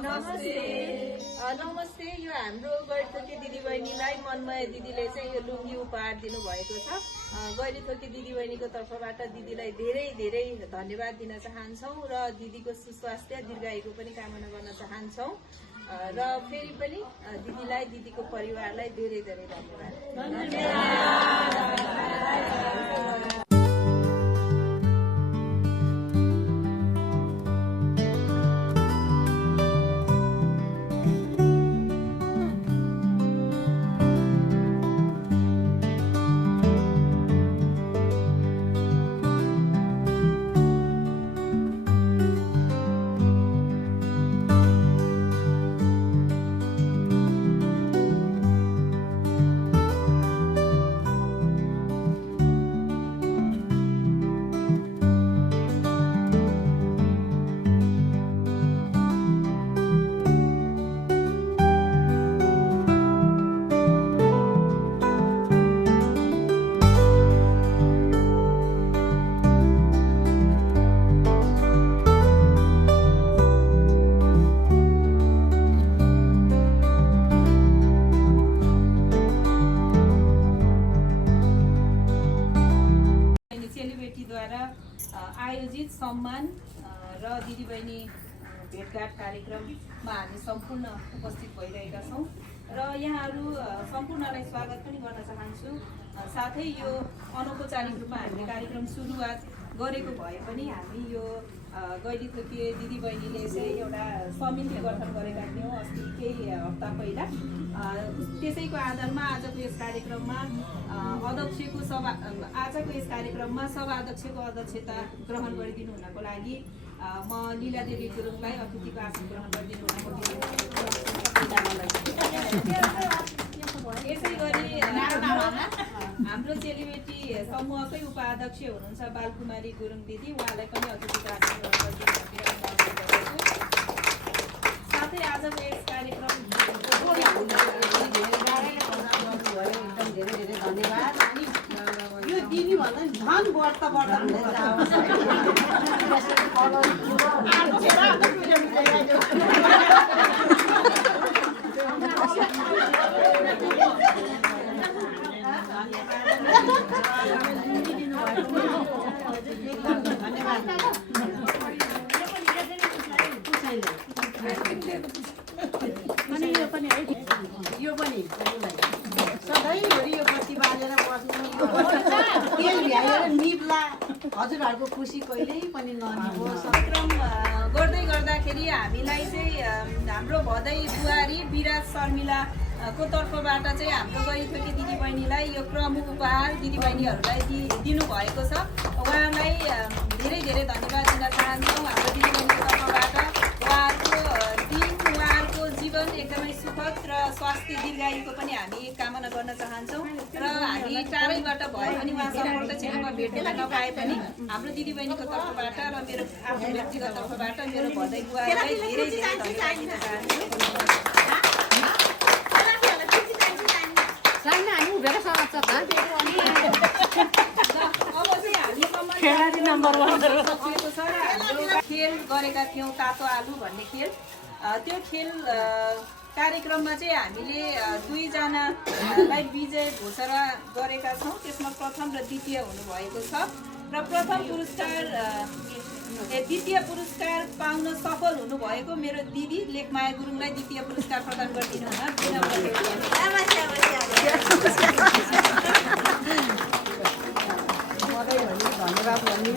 नमस्ते यो हाम्रो गैरीथोकी दिदीबहिनीलाई मनमय दिदीले चाहिँ यो लुङ्गी उपहार दिनुभएको छ। गैरीथोकी दिदीबहिनीको तर्फबाट दिदीलाई धेरै धेरै धन्यवाद दिन चाहन्छौँ र दिदीको सुस्वास्थ्य दीर्घायुको पनि कामना गर्न चाहन्छौँ र फेरि पनि दिदीलाई दिदीको परिवारलाई धेरै धेरै धन्यवाद। आयोजित सम्मान र दिदीबहिनी भेटघाट कार्यक्रममा हामी सम्पूर्ण उपस्थित भइरहेका छौँ र यहाँहरू सम्पूर्णलाई स्वागत पनि गर्न चाहन्छु। साथै यो अनौपचारिक रूपमा हामीले कार्यक्रम सुरुवात गरेको भए पनि हामी यो गैरीथोकी दिदीबहिनीले चाहिँ एउटा समिति गठन गरेका थियौँ अस्ति केही हप्ता पहिला। त्यसैको आधारमा आजको यस कार्यक्रममा सभा अध्यक्षको अध्यक्षता ग्रहण गरिदिनु हुनको लागि म लीला देवी गुरुङलाई अतिथिको आसन ग्रहण गरिदिनु हुनको यसै गरी हाम्रो चेलीबेटी समूहकै उपाध्यक्ष हुनुहुन्छ बालकुमारी गुरुङ दिदी, उहाँलाई पनि अतिथिको आसन ग्रहण गरिदिनु। साथै आजको यस कार्यक्रम धेरै धन्यवाद। यो दिदी भन्दा झन् बढ्ता यो पनि सधैँभरि यो बत्ती बालेर बस्नु तेल भ्याएर निप्ला हजुरहरूको खुसी कहिल्यै पनि ननिभोस्। कार्यक्रम गर्दै गर्दाखेरि हामीलाई चाहिँ हाम्रो भदै बुहारी विराज शर्मिला को तर्फबाट चाहिँ हाम्रो गैरीथोकी दिदीबहिनीलाई यो प्रमुख उपहार दिदीबहिनीहरूलाई दिनुभएको छ। उहाँलाई धेरै धेरै धन्यवाद दिन चाहन्छौँ। हाम्रो दिदीबहिनीको तर्फबाट उहाँहरूको जीवन एकदमै सुखद र स्वास्थ्य दीर्घायुको पनि हामी कामना गर्न चाहन्छौँ र हामी टाढैबाट भए पनि उहाँसँग प्रत्यक्ष रूपमा भेट्न नपाए पनि हाम्रो दिदीबहिनीको तर्फबाट र मेरो आफ्नो व्यक्तिगत तर्फबाट मेरो भदै बुहारीलाई धेरै धेरै धन्यवाद दिन चाहन्छु। खेल गरेका थियौँ तातो आलु भन्ने खेल। त्यो खेल कार्यक्रममा चाहिँ हामीले दुईजनालाई विजय घोषणा गरेका छौँ। त्यसमा प्रथम र द्वितीय हुनुभएको छ र द्वितीय पुरस्कार पाउन सफल हुनुभएको मेरो दिदी लेखमाया गुरुङलाई द्वितीय पुरस्कार प्रदान गरिदिनु हुन धन्यवाद भन्नु।